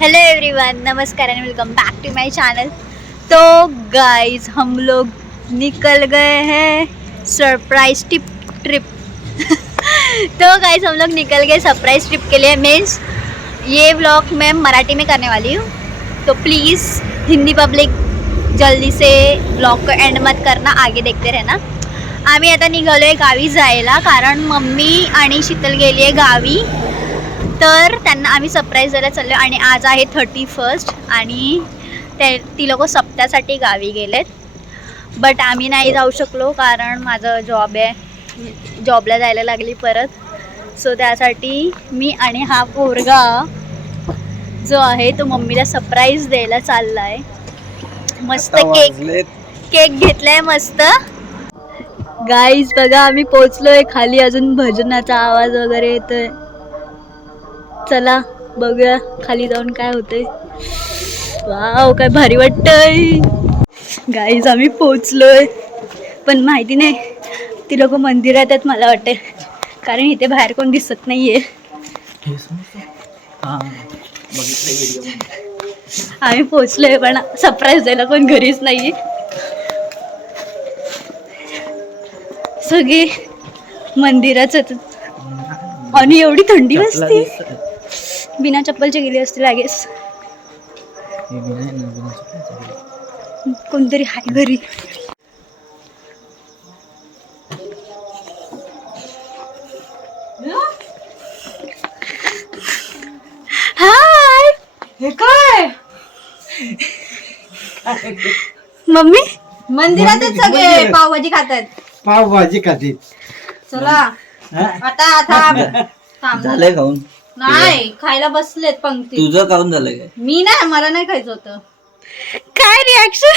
Hello everyone, नमस्कार and welcome back to my channel. तो guys हम लोग निकल गए हैं सरप्राइज ट्रिप तो गाइस हम लोग निकल गए सरप्राइज ट्रिप के लिए। मीन्स ये व्लॉग मैं मराठी में करने वाली हूँ, तो प्लीज़ हिंदी पब्लिक जल्दी से व्लॉग को एंड मत करना, आगे देखते रहना। आम्ही आता निघालो आहे गावी जायला, कारण मम्मी आणि शीतल गेली आहे गावी, तर त्यांना आम्ही सरप्राईज द्यायला चाललो. आणि आज आहे 31 आणि ती लोक सप्त्यासाठी गावी गेलेत. बट आम्ही नाही जाऊ शकलो कारण माझं जॉब आहे, जॉबला जायला लागली परत. सो त्यासाठी मी आणि हा पोरगा जो आहे तो मम्मीला सरप्राईज द्यायला चालला आहे. मस्त केक घेतलाय मस्त. गाईज बघा आम्ही पोचलोय खाली, अजून भजनाचा आवाज वगैरे येतोय. चला बघूया खाली जाऊन काय होतंय. वाव काय भारी वाटतंय. गाईज आम्ही पोचलोय, पण माहिती नाही ती लोक मंदिरात आहेत मला वाटते, कारण इथे बाहेर कोण दिसत नाहीये. आम्ही पोचलोय पण सरप्राईज द्यायला कोण घरीच नाहीये. सगळे मंदिराच आणि एवढी थंडी वाजते. बिना चप्पलचे गेले असतील आय गेस. कोणतरी हाय घरी. हाय, हे काय मम्मी मंदिरातच सगळे पावभाजी खातात. पावभाजी खाते. चला आता थांब झालंय खाऊन? नाही खायला बसलेत पंक्ती. तुझं खाऊन झालंय काय? मी नाही, मला नाही खायचं होतं. काय रिॲक्शन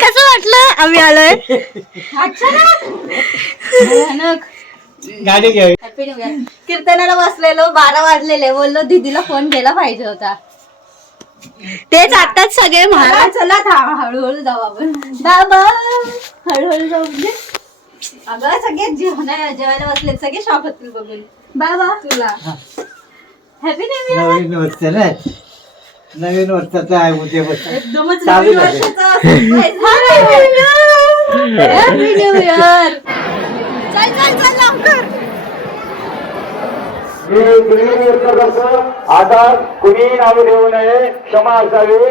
कसं वाटलं आम्ही आलोय. भयानक. गाडी घ्यावी. Happy new year. कीर्तनाला बसलेलो, 12 वाजलेले, बोललो दीदीला फोन केला पाहिजे होता. तेच आताच सगळे महाराज. चला हळूहळू जाऊ आपण. बाबा हळूहळू जाऊ म्हणजे अगं सगळे जेवायला बसलेत, सगळे शॉक होतील बघून. बाबा तुला हॅपी न्यू इयर. नवीन वर्ष नाही, नवीन वर्षाचं आहे उद्या बस. एकदमच चालू नवीन झाले. वर्षाचं हॅपी न्यू इयर. चल चल चल लवकर. आता कुणी नाव देऊ नये, क्षमा असावी.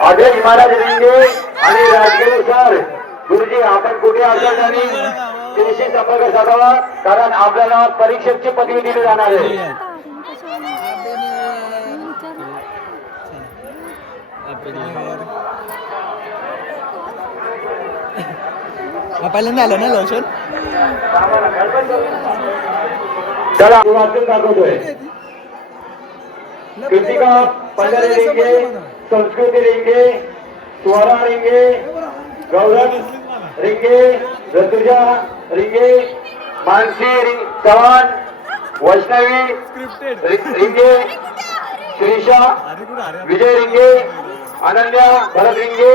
अजय महाराज रेंगे आणि राजगिरी सर गुरुजी, आपण कुठे असाल आणि त्याशी संपर्क साधावा, कारण आपल्याला परीक्षेची पदवी दिली जाणार आहे. पहिल्यांदा आलं ना लोशन. चला वाचून दाखवतोय. कृतिका पंढरे रेंगे, संस्कृती रेंगे, स्वरा रेंगे, गौरव रेंगे, ऋतुजा रेंगे, मानसी चव्हाण, वैष्णवी रेंगे, श्रीषा विजय रेंगे, अनन्या भरत रेंगे.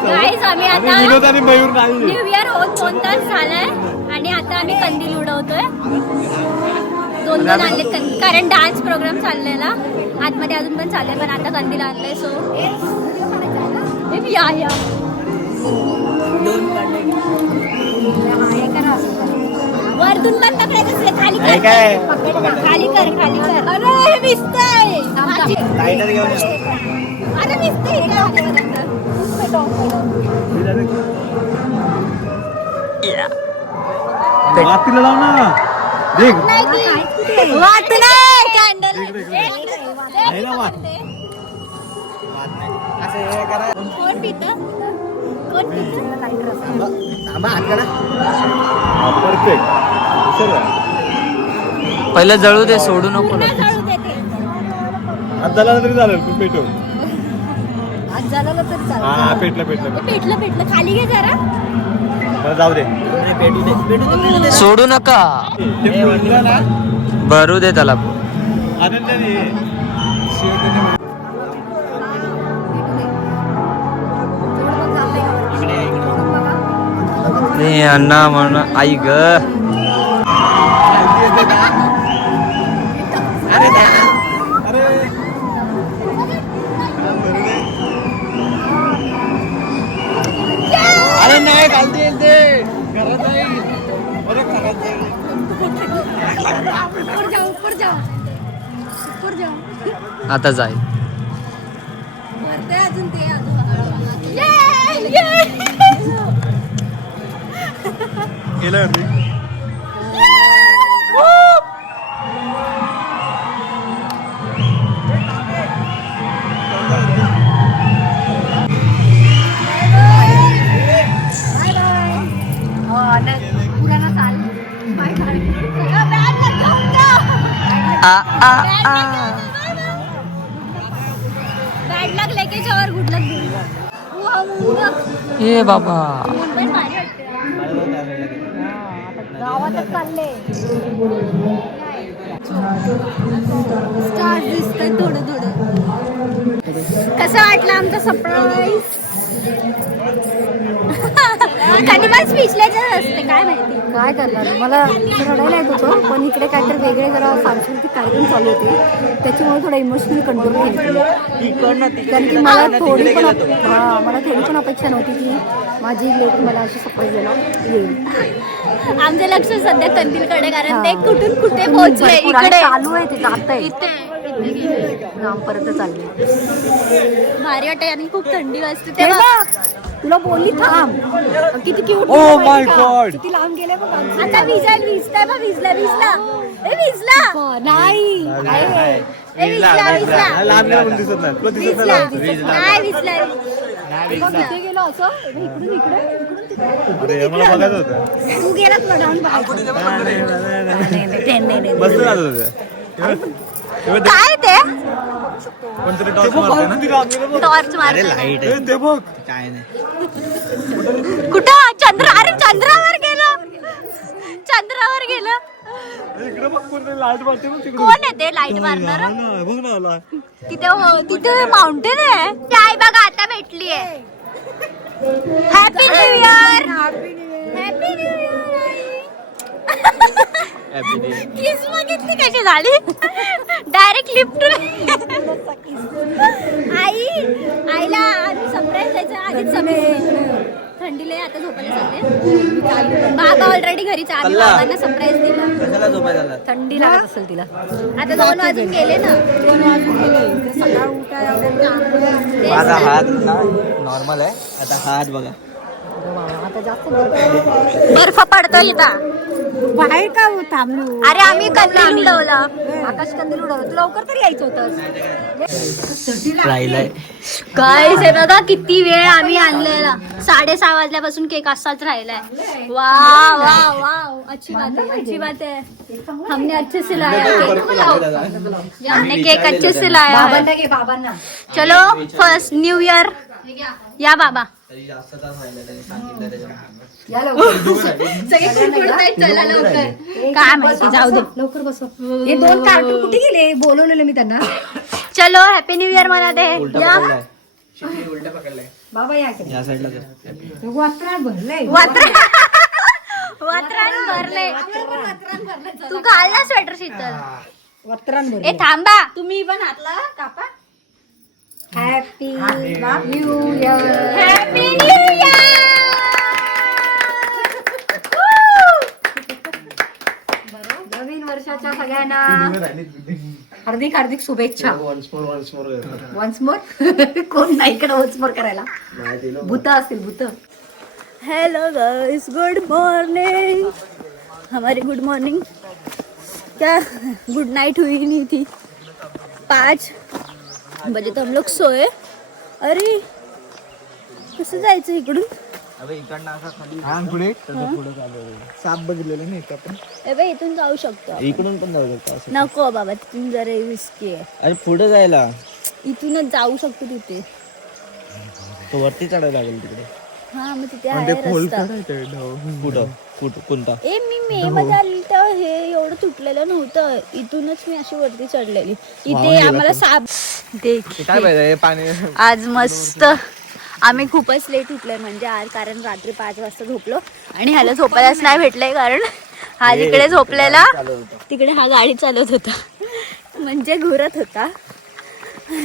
गाईज आम्ही आता न्यू इयर होत 2 तास झालाय आणि आता आम्ही कंदील उडवतोय. 2 आणलेत कंदील, कारण डान्स प्रोग्राम चाललेला आतमध्ये अजून पण चाललंय, पण आता कंदील आणलंय. सो या वरतून पण पकडायचं असले, खाली खाली कर. अरे दिसतंय, अरे दिसतंय. वातीला लाव ना. देख वाट नाही कॅन्डल कोण पितं? पहिलं जळू दे, सोडू नको ना. आज झाला तरी चालेल तू पेटव. आज झालं तर हा पेटलं पेटलं खाली घे जरा. जाऊ दे. सोडू नका, भरू दे त्याला. अण्णा म्हणून आई ग. अरे नाही घालते येईल ते घरात जाईल. अरे घरात जाईल. ऊपर जाऊ. आता जाईल. वरते अजून ते गेलं पुराणा चाल. बॅड लक लेके जावर गुड लक. ए बाबा, गावातच चालले. स्टार दिसतंय थोडं थोडं. कसं वाटलं आमचं सरप्राईज? कधी पण स्पीचलेसच असते, काय माहिती काय करणार. मला रडायला येत होतं, पण इकडे काहीतरी वेगळे जरा सांस्कृतिक कार्यक्रम चालू होते, त्याच्यामुळे थोडं इमोशनल कंट्रोल केलं. कारण की मला थोडी पण अपेक्षा नव्हती की माझी लेक मला अशी सरप्राईज द्यायला येईल. आमचं लक्ष सध्या कंदीलकडे, कारण ते कुठून कुठे पोहोचले. इकडे चालू आहे, ते जात आहे लांबपर्यंत चालले. भारी वाटते आणि खूप थंडी वाजते तेव्हा. तुला बोलली थांब. किती क्यूट. ओ माय गॉड, किती लांब गेले बघ. आता विजलाय बघ. विजला नाही. तिथे गेलो असं इकडून इकडे. मला बघायचं होतं. तू गेलाच ना जाऊन काय ते कोणतरी टॉर्च मारते. लाईट ते बघ. काय नाही. कुठं चंद्रावर गेलं. इकडे बघ कोणतरी लाईट मारते. कोण आहे ते लाईट मारणार? बघ ना तिथे माउंटेन आहे. ती आई बघा आता भेटली आहे. Happy new year. Happy new year. किस बघितली कशी झाली. Direct lift. आईला सरप्राईज द्यायचं आधीच समजलं. थंडीला आता झोपायला चालले. बाबा ऑलरेडी घरीच आधी बाबांना सरप्राईज दिला. थंडी लागत असेल तिला. आता 2 वाजून गेले ना. 2 वाजून गेले. सकाळ उठाय माझा हात ना नॉर्मल आहे. आता हात बघा. आता जास्त बर्फ पडतो इथं बाहेर. का थांबलो? अरे आम्ही कंदील उडवला. आकाश कंदील उडवलं. तू लवकर तरी यायचं होतं. राहिलाय काय हे बघा किती वेळ आम्ही आणलेला. 6:30 वाजल्यापासून केक असाच राहिलाय. Wow wow wow. अच्छी बात है. हमने अच्छे से लाया केक. हमने केक अच्छे से लाया. बाबांना. चलो फर्स्ट न्यू इयर. या बाबा. काय माहिती, जाऊ दे लवकर बसव. हे 2 कार्टून कुठे गेले? बोलवलेलं मी त्यांना. चलो हॅपी न्यू इयर म्हणा ते. बाबा या साईडला वात्रान भरले. तू घालला स्वेटर शीतल. वात्रान भरले. थांबा तुम्ही पण हातला कापा. Happy new year. Happy new year. नवीन वर्षाच्या सगळ्यांना हार्दिक हार्दिक शुभेच्छा. Once more. कोण नाही इकडे वन्स मोर करायला. भूत असतील भूत. Hello guys, good morning. हमारी गुड मॉर्निंग क्या गुड नाइट हुई नहीं थी. 5 बजे तो हम लोग सोए. अरे कसं जायचं इकडून? पुढे साप बघितलेलं नाही का आपण ए बाई इथून जाऊ शकतो. इकडून पण जाऊ शकतो. नको बाबा तिथून जरा रिस्की आहे. अरे पुढे जायला इथूनच जाऊ शकतो तिथे. तो वरती चढायला लागेल तिकडे. हा मग तिथे आहे रस्ता. कुठं कोणता? ए मी मे मध्ये आली तर हे एवढं तुटलेलं नव्हतं. इथूनच मी अशी वरती चढलेली. इथे आम्हाला साप काय पाहिजे पाणी. आज मस्त आम्ही खूपच लेट उठलोय म्हणजे आज कारण रात्री 5 वाजता झोपलो आणि ह्याला झोपायलाच नाही भेटलंय कारण हा जिकडे झोपलेला तिकडे हा गाडी चालवत होता म्हणजे घुरत होता.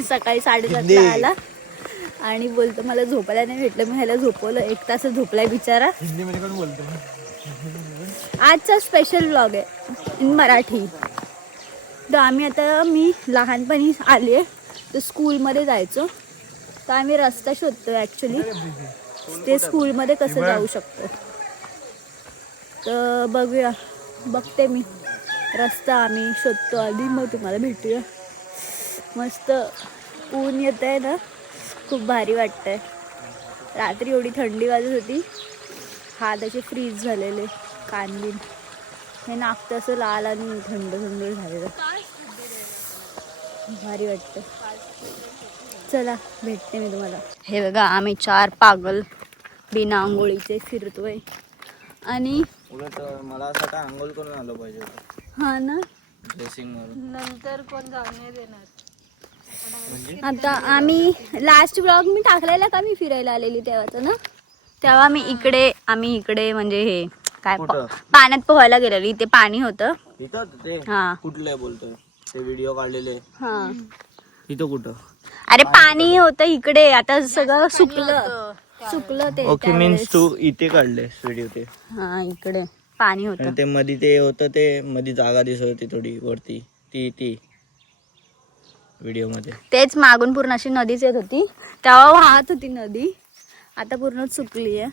सकाळी 7:30ला आला आणि बोलतो मला झोपायला नाही भेटलं. मी ह्याला झोपवलं 1 तास झोपलाय बिचारा. हिंदी मध्ये कोण बोलतो? आजचा स्पेशल व्लॉग आहे इन मराठी. तर आम्ही आता मी लहानपणी आले तर स्कूलमध्ये जायचो तर आम्ही रस्ता शोधतो ॲक्च्युली ते स्कूलमध्ये कसं जाऊ शकतो. तर बघूया बघते मी रस्ता आम्ही शोधतो आधी मग तुम्हाला भेटूया. मस्त ऊन येत आहे ना खूप भारी वाटतंय. रात्री एवढी थंडी वाजत होती हात असे फ्रीज झालेले कानबिन हे नाक असं लाल आणि थंड थंड झालेलं भारी वाटतं. चला भेटते मी तुम्हाला. हे बघा आम्ही 4 पागल बिना आंघोळीचे फिरतोय आणि उलट मला असं काय आंघोळ करून आलं पाहिजे होतं. हा ना ड्रेसिंग मारून. नंतर कोण जाऊन नाही देणार. आता आम्ही लास्ट ब्लॉग मी टाकलेला का मी फिरायला आलेली तेव्हाच ना तेव्हा आम्ही इकडे म्हणजे हे काय कुठं? पाण्यात पोहायला गेलेली. इथे पाणी होतं. इथं ते हा कुठलं बोलतोय ते व्हिडिओ काढलेले हा इथं कुठं? अरे पाणी होतं इकडे आता सगळं सुकलं ते ओके मीन्स तू इथे काढले व्हिडिओ ते. हा इकडे पाणी होतं. आणि ते मध्ये ते होतं ते मध्ये जागा दिसत होती थोडी वरती ती व्हिडिओ मध्ये. तेच मागून पूर्ण अशी नदीच येत होती तेव्हा वाहत होती नदी. आता पूर्णच सुकली आहे.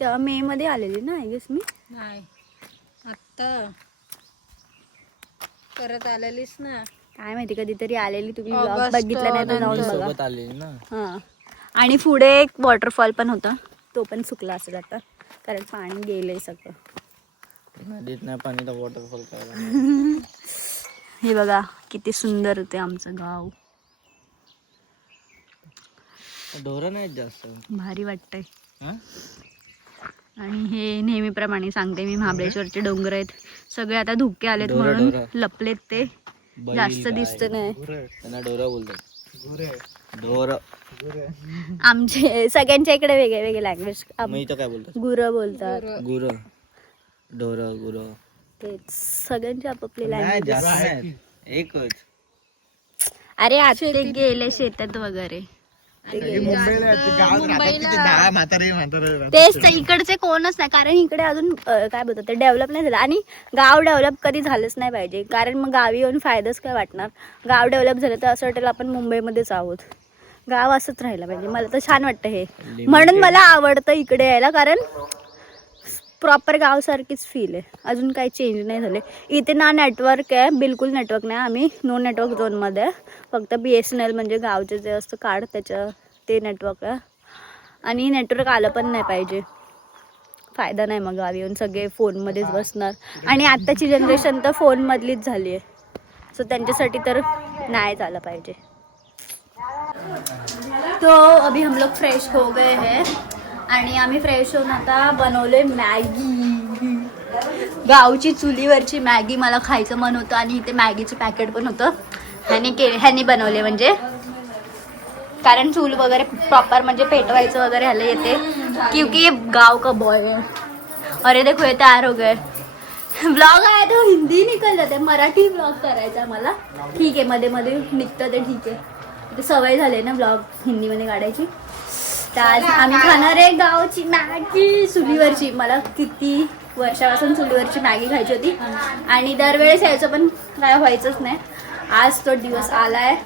तेव्हा मे मध्ये आलेली ना आय गेस मी. नाही आत्ता परत आलेलीस ना. काय माहिती कधीतरी आलेली तुम्ही ब्लॉग ऑगस्ट बघितला नाही तर जाऊन बघा. सोबत आलेली ना. हा आणि पुढे एक वॉटरफॉल पण होता तो पण सुकला असेल आता कारण पाणी गेलंय सगळं. नदीत नाही पाणी तर वॉटरफॉल काय. हे बघा किती सुंदर होते आमचं गाव. ढोरं नाहीत जास्त. भारी वाटतंय. हा? आणि हे नेहमीप्रमाणे सांगते मी महाबळेश्वरचे डोंगर आहेत सगळे आता धुके आलेत डोरं, म्हणून डोरं. लपलेत ते बैल, जास्त गाय. दिसत नाही. त्यांना ढोरं बोलतात. ढोरं. आमचे सगळ्यांच्या इकडे वेगळे वेगळे लँग्वेज. मग इथं काय बोलतात? गुरं बोलतात. गुरं. ढोरं गुरं. तेच सगळ्यांची आपापली नाही लँग्वेज. जास्त नाही एकच. अरे आता ते गेले शेतात वगैरे ते गेले. तेच तर इकडचे कोणच नाही कारण इकडे अजून काय बोलतात ते डेव्हलप नाही झालं आणि गाव डेव्हलप कधी झालंच नाही पाहिजे कारण मग गावी येऊन फायदाच काय वाटणार. गाव डेव्हलप झालं तर असं वाटेल आपण मुंबईमध्येच आहोत. गाव असंच राहिलं पाहिजे. मला तर छान वाटतं हे म्हणून मला आवडतं इकडे यायला कारण प्रॉपर गावसारखीच फील आहे. अजून काही चेंज नाही झाले. इथे ना नेटवर्क आहे बिलकुल नेटवर्क नाही. आम्ही नो नेटवर्क झोनमध्ये आहे. फक्त BSNL म्हणजे गावचे जे असतं कार्ड त्याचं ते नेटवर्क आहे आणि नेटवर्क आलं पण नाही पाहिजे. फायदा नाही मग गावी येऊन सगळे फोनमध्येच बसणार आणि आत्ताची जनरेशन तर फोनमधलीच झाली आहे सो त्यांच्यासाठी तर नाही झालं पाहिजे. तो अभी हम लोग फ्रेश हो गए हैं आणि आम्ही फ्रेश होऊन आता बनवले मॅगी. गावची चुलीवरची मॅगी मला खायचं मन होतं आणि इथे मॅगीचं पॅकेट पण होतं. ह्याने बनवले म्हणजे कारण चूल वगैरे प्रॉपर म्हणजे पेटवायचं वगैरे ह्याला येते क्योंकि ये गाव का बॉय है. अरे देखो ये तयार हो गए. ब्लॉग आहे तो हिंदी निकल जाते मराठी ब्लॉग करायचा मला. ठीक आहे मध्ये मध्ये निघतं ते ठीक आहे. ते सवय झाली ना ब्लॉग हिंदीमध्ये काढायची. तर आज आम्ही खाणार आहे गावची मॅगी चुलीवरची. मला किती वर्षापासून चुलीवरची मॅगी खायची होती आणि दरवेळेस यायचं पण काय व्हायचंच नाही. आज तो दिवस आलाय.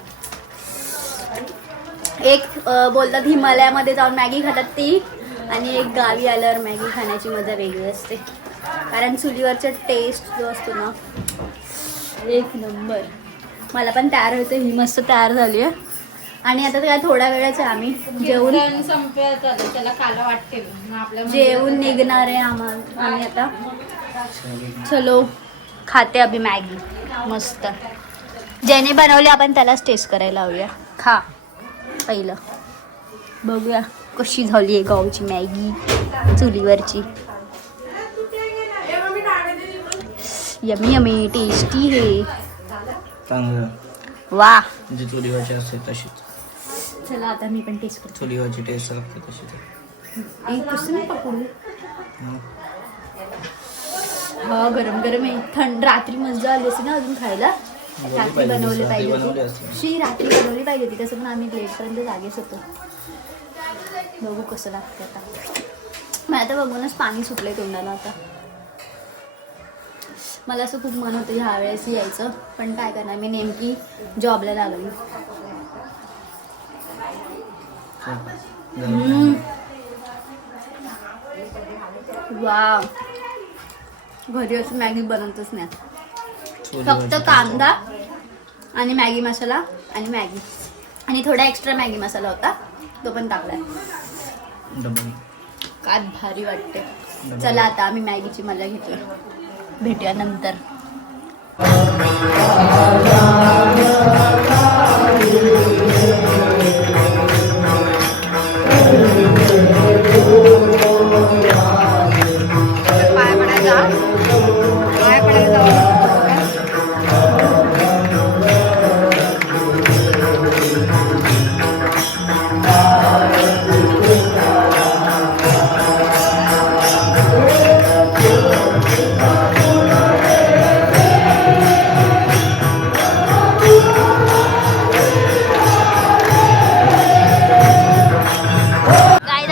एक बोलतात हिमालयामध्ये जाऊन मॅगी खातात ती आणि एक गावी आल्यावर मॅगी खाण्याची मजा वेगळी असते कारण चुलीवरचा टेस्ट जो असतो ना एक नंबर. मला पण तयार होते. ही मस्त तयार झाली आहे आणि आता तर काय थोड्या वेळाच आहे, आम्ही जेवून संपत आलं, त्याला काला वाटते मग आपल्या जेवून निघणार आहे आम्ही आता. चलो खाते अभि मॅगी मस्त. ज्याने बनवली आपण त्यालाच टेस्ट करायला लावूया. खा पहिलं, बघूया कशी झाली आहे गावची मॅगी चुलीवरची. यमी यमी टेस्टी आहे. चांगलं वा. जी चुलीवरची असते तशीच. चला आता मी पण टेस्ट करते. चुलीवरची टेस्ट लागते तशीच. एक कसं नाही पकडू. हा गरम गरम आहे. थंड रात्री मजा आली असते ना अजून खायला. रात्री बनवली पाहिजे होती. रात्री बनवली पाहिजे होती. तसं पण आम्ही लेटपर्यंत जागेच होतो. बघू कसं लागतं आता. मला आता बघूनच पाणी सुटलंय तोंडाला आता. मला असं खूप मन होतं ह्या वेळेस यायचं, पण काय करणार, मी नेमकी जॉबला लागली. वा. घरी असं मॅगी बनवतच नाही, फक्त कांदा आणि मॅगी मसाला आणि मॅगी आणि थोडा एक्स्ट्रा मॅगी मसाला होता, तो पण टाकलाय. काय भारी वाटते. चला आता आम्ही मॅगीची मजा घेतोय. भेटूया नंतर.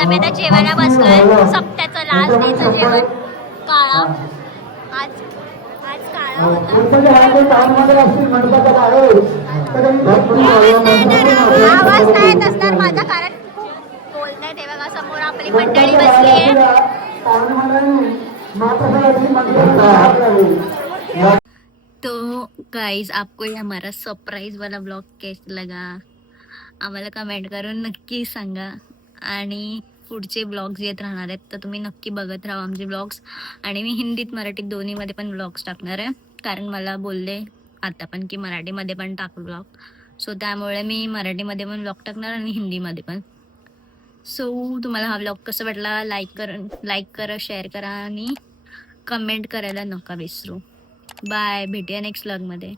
आम्ही आता जेवायला बसलोय. सप्त्याचं लास्ट डेचं जेवण. काळा आज काळा होता. आवाज नाही येत असणार माझा, कारण बोलतंय ते बघा समोर आपली मंडळी बसली आहे. तो गाइस, आपको ये हमारा सरप्राइज वाला ब्लॉग कैसा लगा आम्हाला कमेंट करून नक्की सांगा. आणि पुढचे ब्लॉग्स येत राहणार आहेत, तर तुम्ही नक्की बघत राहा आमचे ब्लॉग्स. आणि मी हिंदीत मराठीत दोन्हीमध्ये पण ब्लॉग्स टाकणार आहे, कारण मला बोलले आता पण की मराठीमध्ये पण टाक ब्लॉग. सो त्यामुळे मी मराठीमध्ये पण ब्लॉग टाकणार आणि हिंदीमध्ये पण. सो तुम्हाला हा ब्लॉग कसा वाटला लाईक करा, शेअर करा आणि कमेंट करायला नका विसरू. बाय. भेटूया नेक्स्ट ब्लॉगमध्ये.